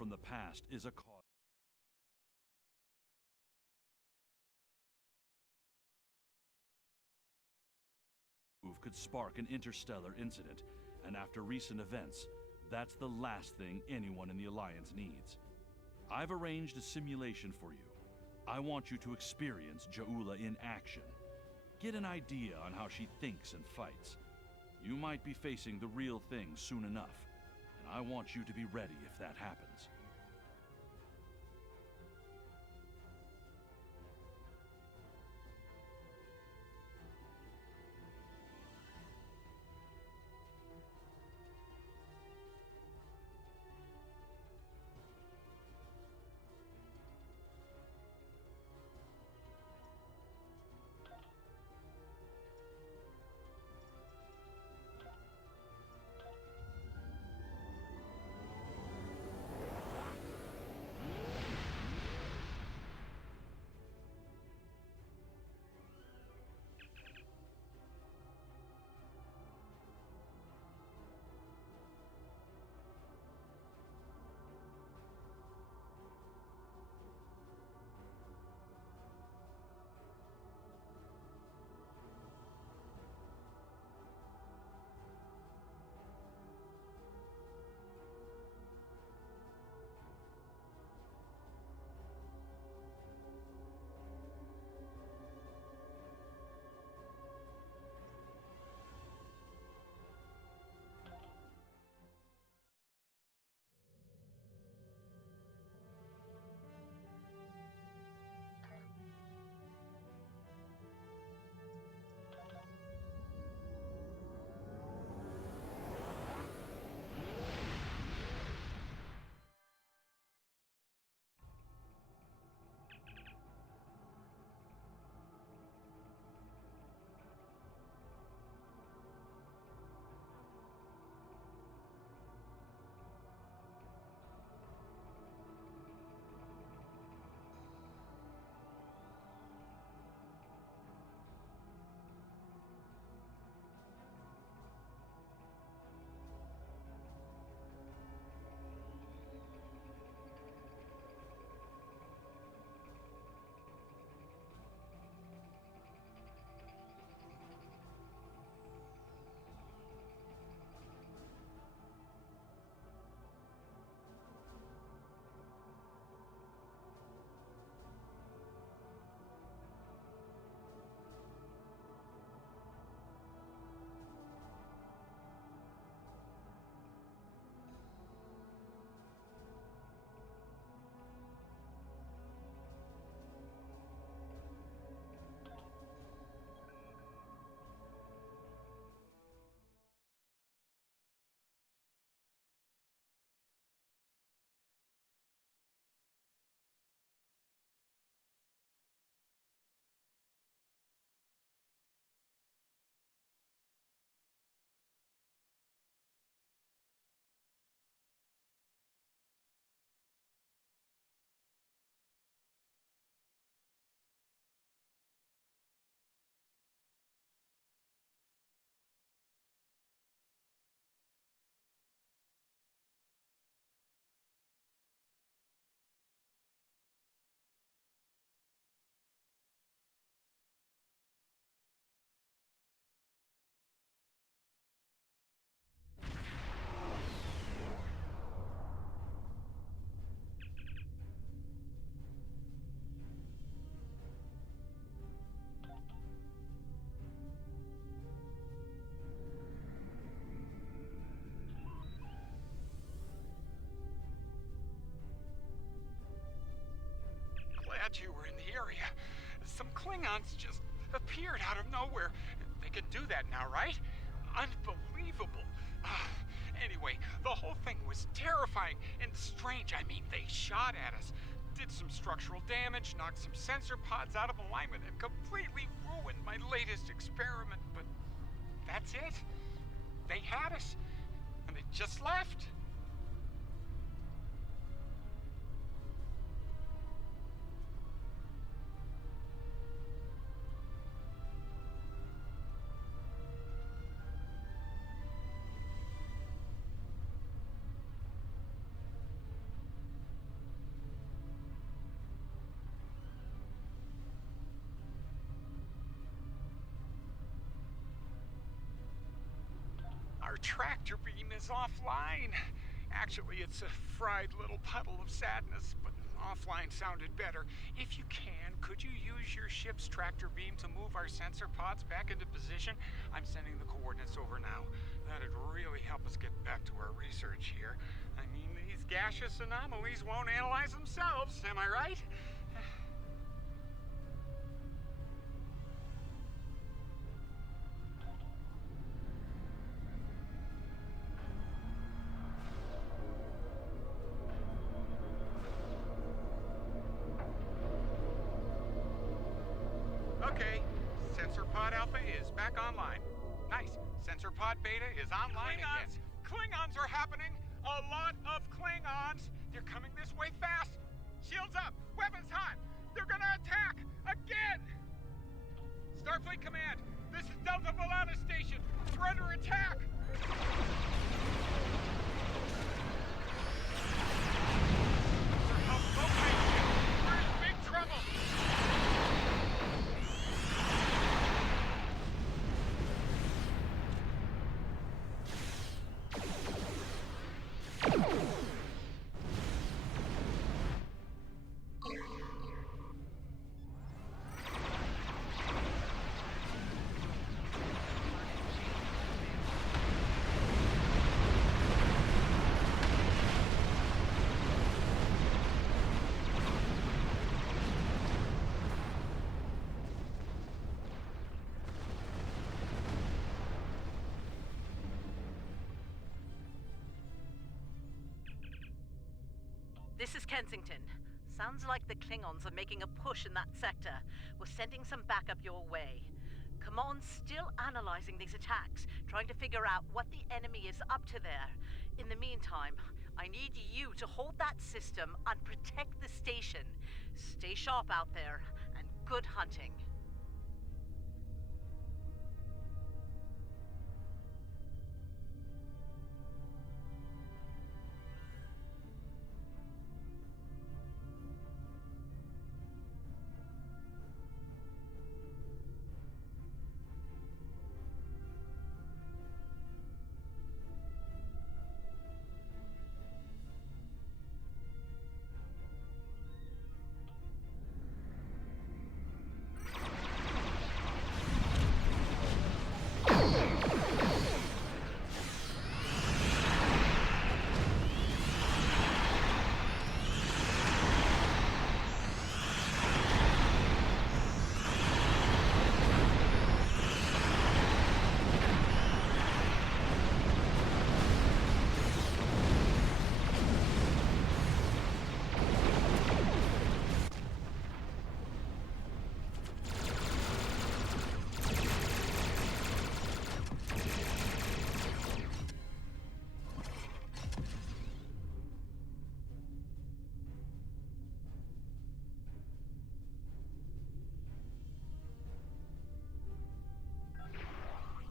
from the past is a cause. Move could spark an interstellar incident, and after recent events, that's the last thing anyone in the Alliance needs. I've arranged a simulation for you. I want you to experience Jaula in action. Get an idea on how she thinks and fights. You might be facing the real thing soon enough, and I want you to be ready if that happens. Glad you were in the area. Some Klingons just appeared out of nowhere. They can do that now, right? Unbelievable. Anyway, the whole thing was terrifying and strange. I mean, they shot at us, did some structural damage, knocked some sensor pods out of alignment, and completely ruined my latest experiment. But that's it. They had us, and they just left. Our tractor beam is offline. Actually, it's a fried little puddle of sadness, but offline sounded better. If you can, could you use your ship's tractor beam to move our sensor pods back into position? I'm sending the coordinates over now. That'd really help us get back to our research here. I mean, these gaseous anomalies won't analyze themselves, am I right? Okay, Sensor Pod Alpha is back online. Nice. Sensor Pod Beta is online again. Klingons are happening! A lot of Klingons! They're coming this way fast! Shields up! Weapons hot! They're gonna attack! Again! Starfleet Command, this is Delta Volata Station! We're under attack! Help locate ship! We're in big trouble! This is Kensington. Sounds like the Klingons are making a push in that sector. We're sending some backup your way. Command's still analyzing these attacks, trying to figure out what the enemy is up to there. In the meantime, I need you to hold that system and protect the station. Stay sharp out there, and good hunting.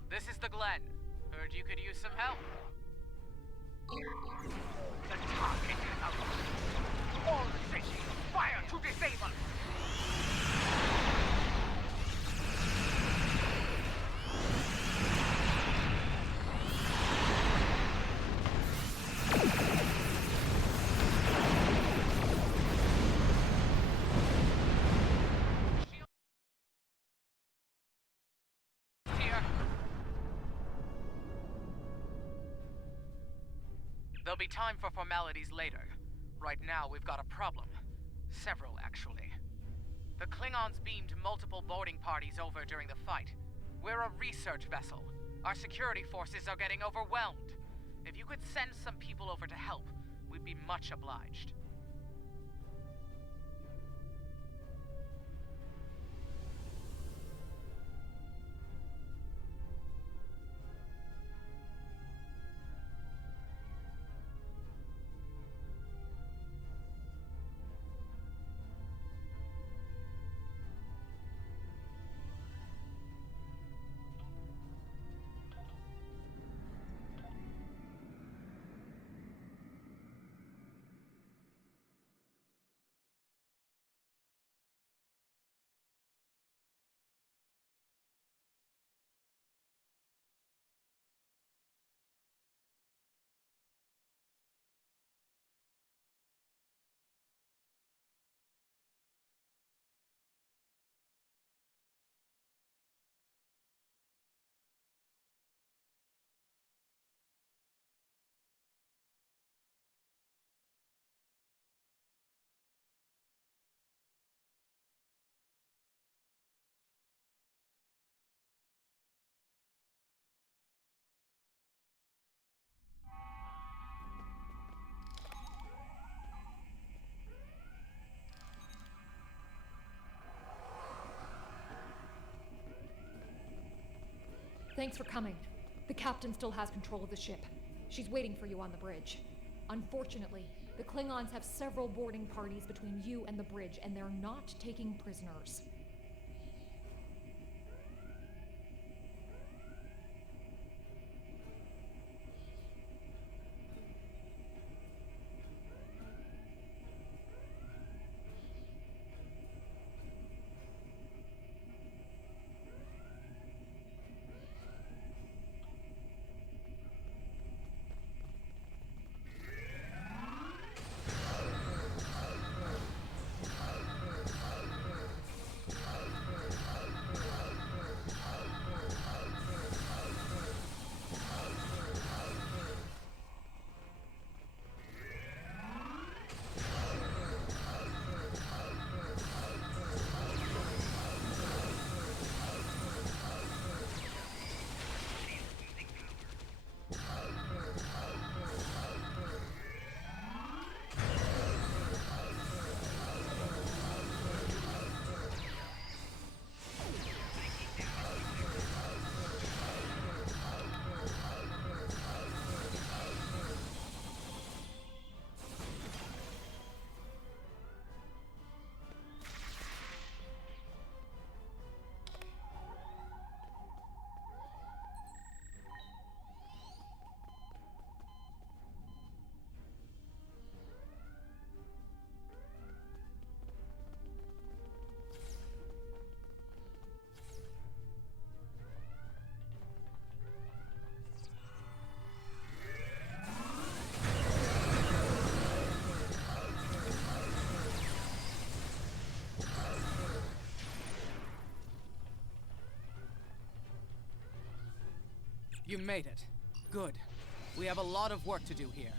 This is the Glen. Heard you could use some help. The target has arrived. All stations, fire to disable! There'll be time for formalities later. Right now, we've got a problem. Several, actually. The Klingons beamed multiple boarding parties over during the fight. We're a research vessel. Our security forces are getting overwhelmed. If you could send some people over to help, we'd be much obliged. Thanks for coming. The captain still has control of the ship. She's waiting for you on the bridge. Unfortunately, the Klingons have several boarding parties between you and the bridge, and they're not taking prisoners. You made it. Good. We have a lot of work to do here.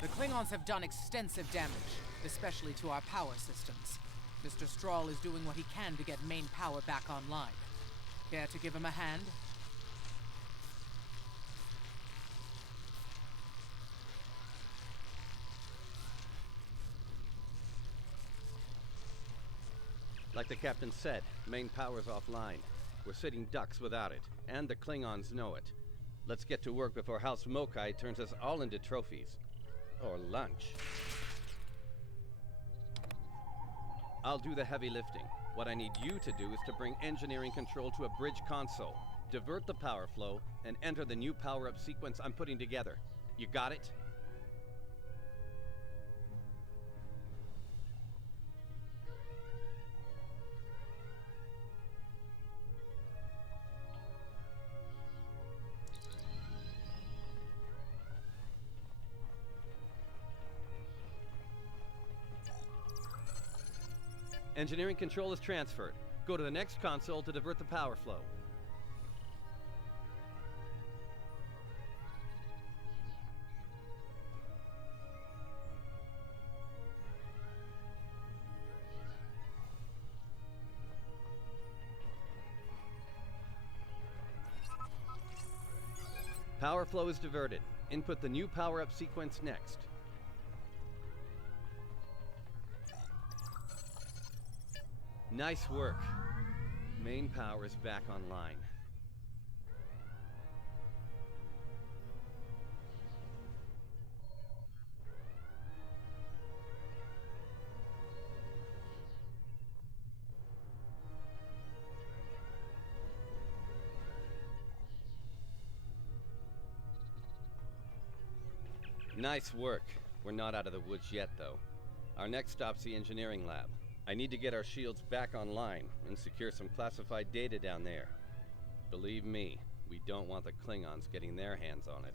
The Klingons have done extensive damage, especially to our power systems. Mr. Strahl is doing what he can to get main power back online. Care to give him a hand? Like the captain said, main power's offline. We're sitting ducks without it, and the Klingons know it. Let's get to work before House Mokai turns us all into trophies. Or lunch. I'll do the heavy lifting. What I need you to do is to bring engineering control to a bridge console, divert the power flow, and enter the new power-up sequence I'm putting together. You got it? Engineering control is transferred. Go to the next console to divert the power flow. Power flow is diverted. Input the new power-up sequence next. Nice work. Main power is back online. Nice work. We're not out of the woods yet, though. Our next stop's the engineering lab. I need to get our shields back online and secure some classified data down there. Believe me, we don't want the Klingons getting their hands on it.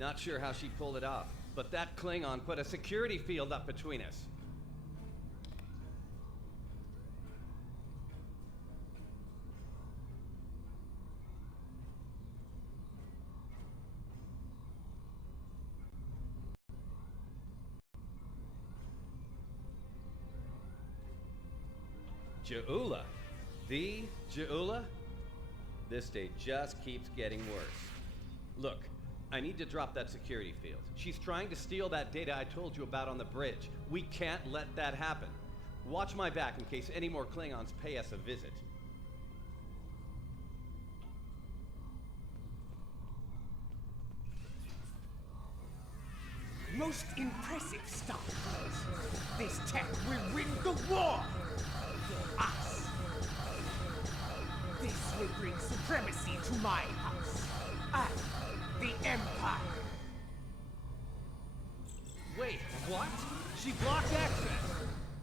Not sure how she pulled it off, but that Klingon put a security field up between us. Ja'ula? The Ja'ula? This day just keeps getting worse. Look, I need to drop that security field. She's trying to steal that data I told you about on the bridge. We can't let that happen. Watch my back in case any more Klingons pay us a visit. Most impressive stuff. This tech will win the war for us. This will bring supremacy to my house and the Empire. Wait, what? She blocked access!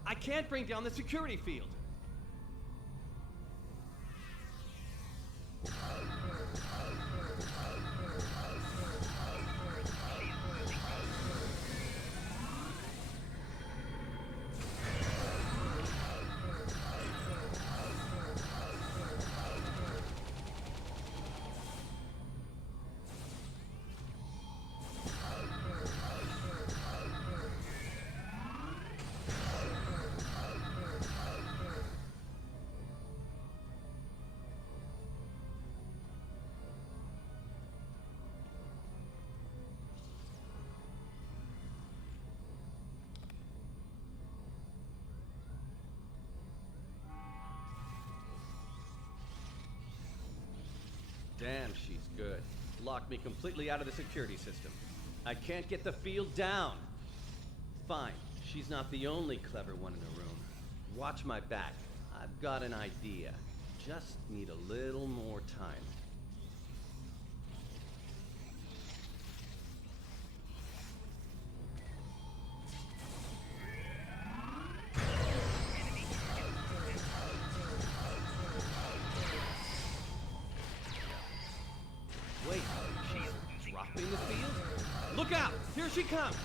I can't bring down the security field! Damn, she's good. Locked me completely out of the security system. I can't get the field down. Fine, she's not the only clever one in the room. Watch my back. I've got an idea. Just need a little more time. Wait, she's dropping the field? Look out! Here she comes!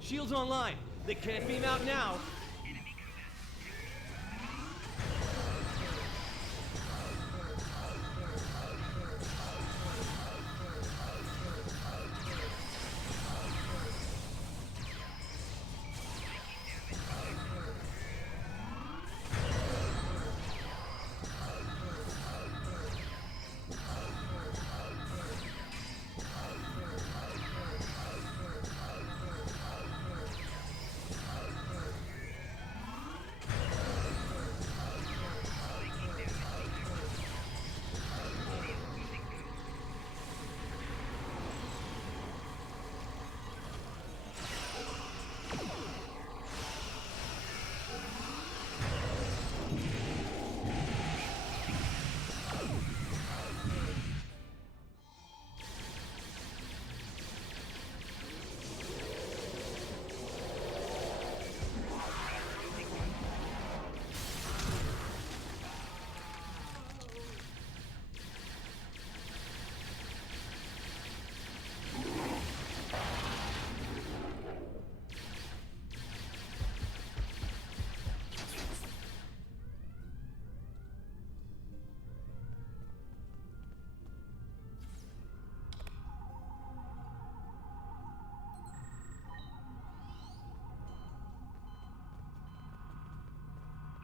Shields online. They can't beam out now.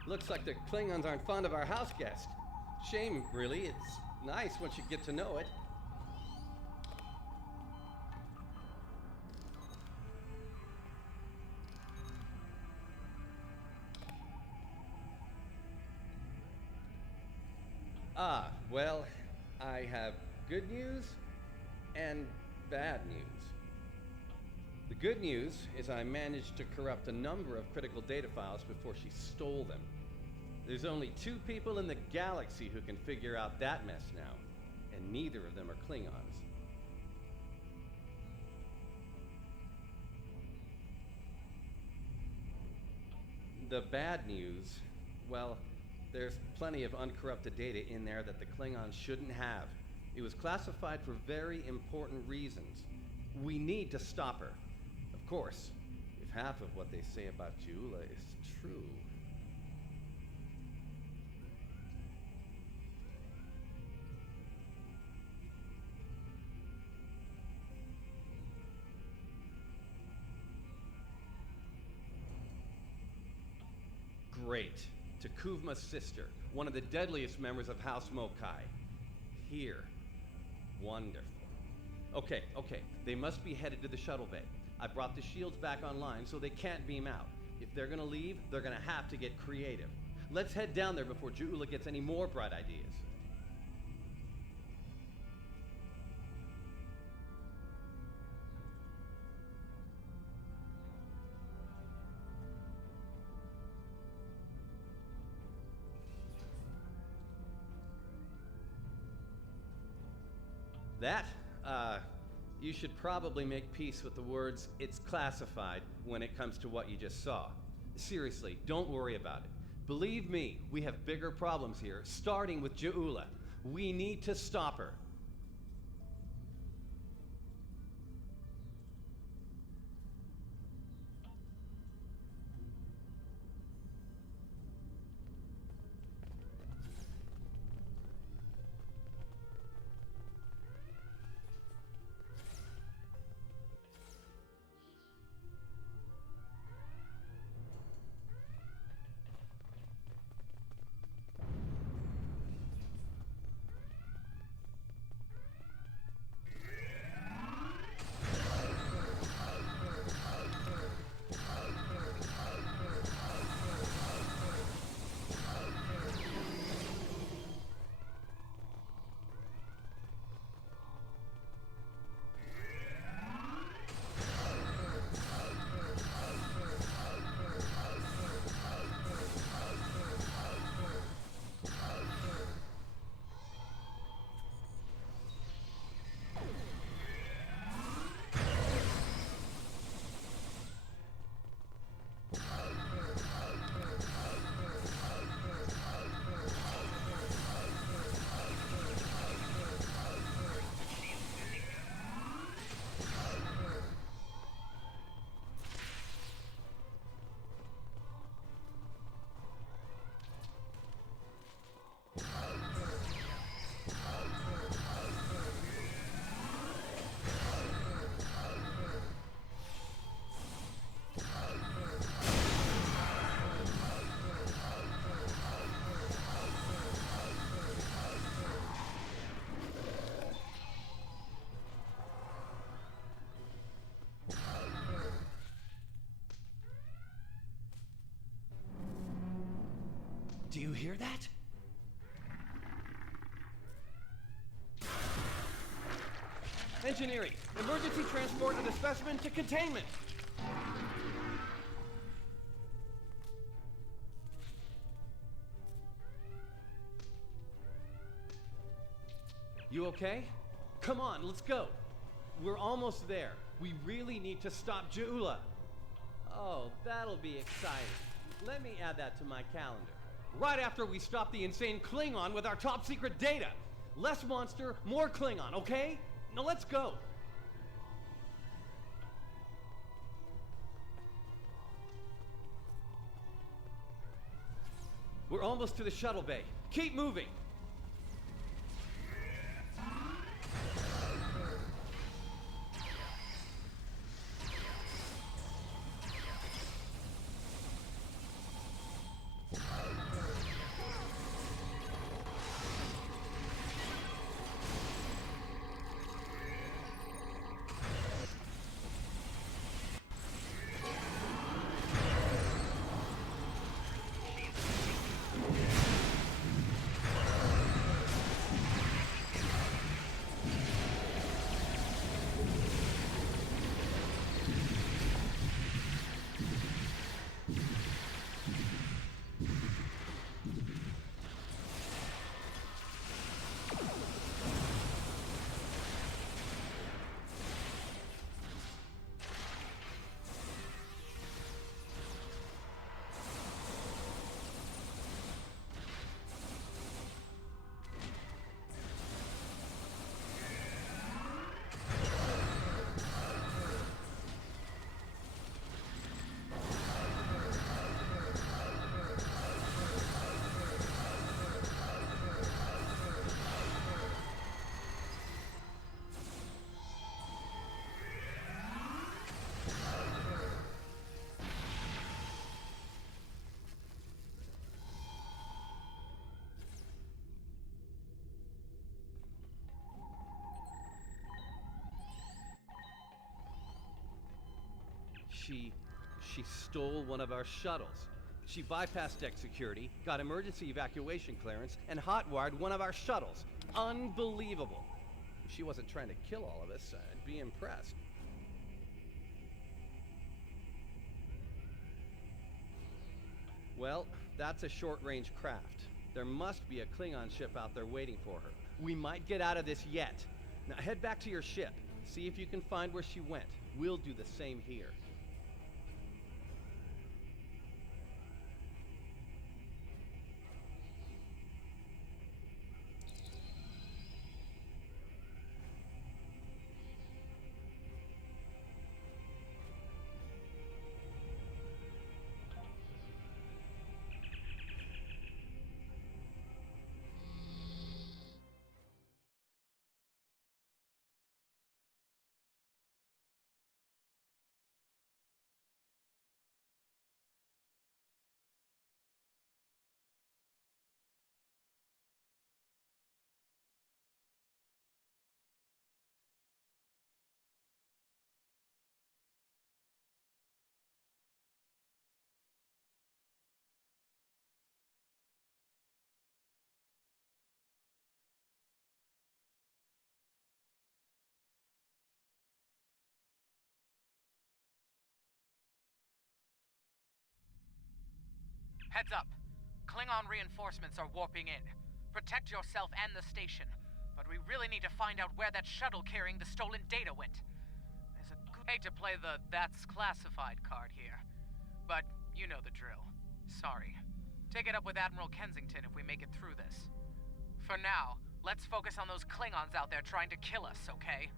Looks like the Klingons aren't fond of our house guest. Shame, really. It's nice once you get to know it. Well, I have good news and bad news. The good news is I managed to corrupt a number of critical data files before she stole them. There's only 2 people in the galaxy who can figure out that mess now, and neither of them are Klingons. The bad news, well, there's plenty of uncorrupted data in there that the Klingons shouldn't have. It was classified for very important reasons. We need to stop her. Of course, if half of what they say about Jula is true. Great. Takuvma's sister, one of the deadliest members of House Mokai. Here. Wonderful. Okay. They must be headed to the shuttle bay. I brought the shields back online so they can't beam out. If they're gonna leave, they're gonna have to get creative. Let's head down there before Jula gets any more bright ideas. That, you should probably make peace with the words, "it's classified," when it comes to what you just saw. Seriously, don't worry about it. Believe me, we have bigger problems here, starting with Jula. We need to stop her. Do you hear that? Engineering, emergency transport of the specimen to containment. You okay? Come on, let's go. We're almost there. We really need to stop Jula. Oh, that'll be exciting. Let me add that to my calendar. Right after we stop the insane Klingon with our top secret data. Less monster, more Klingon, okay? Now let's go. We're almost to the shuttle bay. Keep moving. She stole one of our shuttles. She bypassed deck security, got emergency evacuation clearance, and hotwired one of our shuttles. Unbelievable. If she wasn't trying to kill all of us, I'd be impressed. Well, that's a short-range craft. There must be a Klingon ship out there waiting for her. We might get out of this yet. Now head back to your ship. See if you can find where she went. We'll do the same here. Heads up. Klingon reinforcements are warping in. Protect yourself and the station. But we really need to find out where that shuttle carrying the stolen data went. There's a good... Hate to play the "that's classified" card here. But you know the drill. Sorry. Take it up with Admiral Kensington if we make it through this. For now, let's focus on those Klingons out there trying to kill us, okay?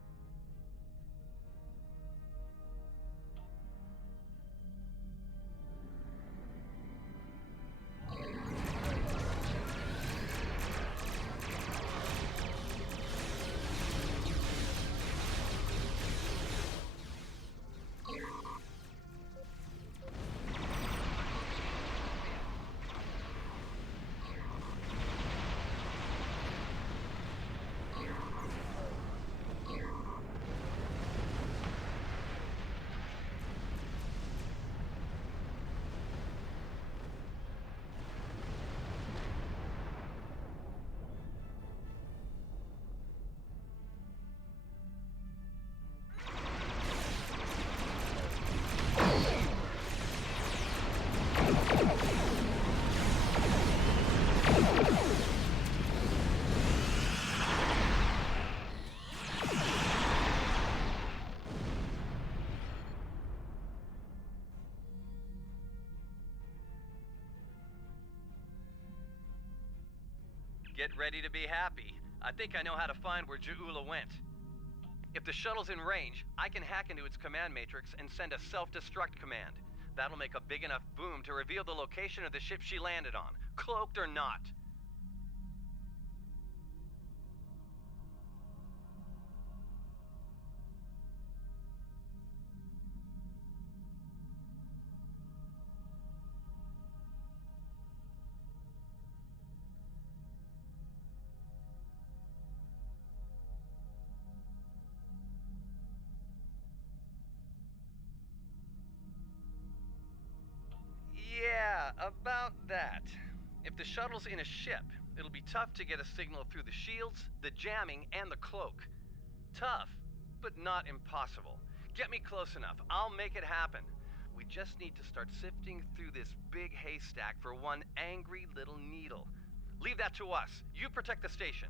Get ready to be happy. I think I know how to find where Ja'ula went. If the shuttle's in range, I can hack into its command matrix and send a self-destruct command. That'll make a big enough boom to reveal the location of the ship she landed on, cloaked or not. Yeah, about that. If the shuttle's in a ship, it'll be tough to get a signal through the shields, the jamming, and the cloak. Tough, but not impossible. Get me close enough, I'll make it happen. We just need to start sifting through this big haystack for one angry little needle. Leave that to us. You protect the station.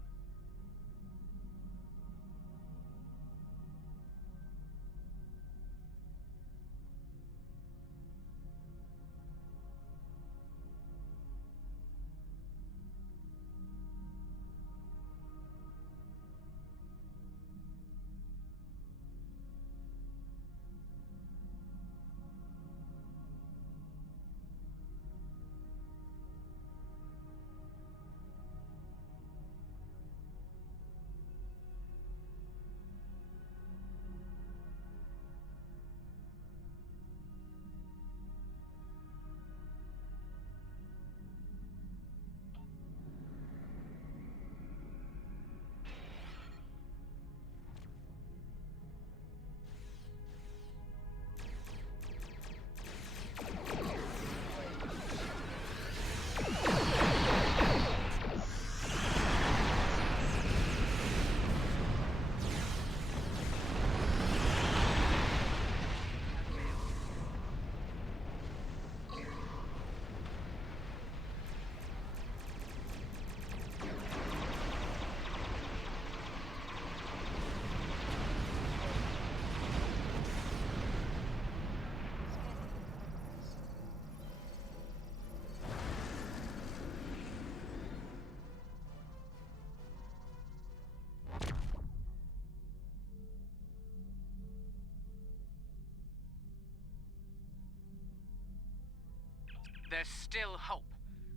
There's still hope.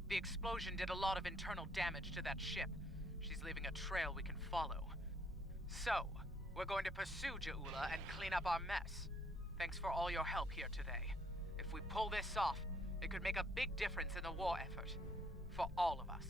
The explosion did a lot of internal damage to that ship. She's leaving a trail we can follow. So, we're going to pursue Ja'ula and clean up our mess. Thanks for all your help here today. If we pull this off, it could make a big difference in the war effort. For all of us.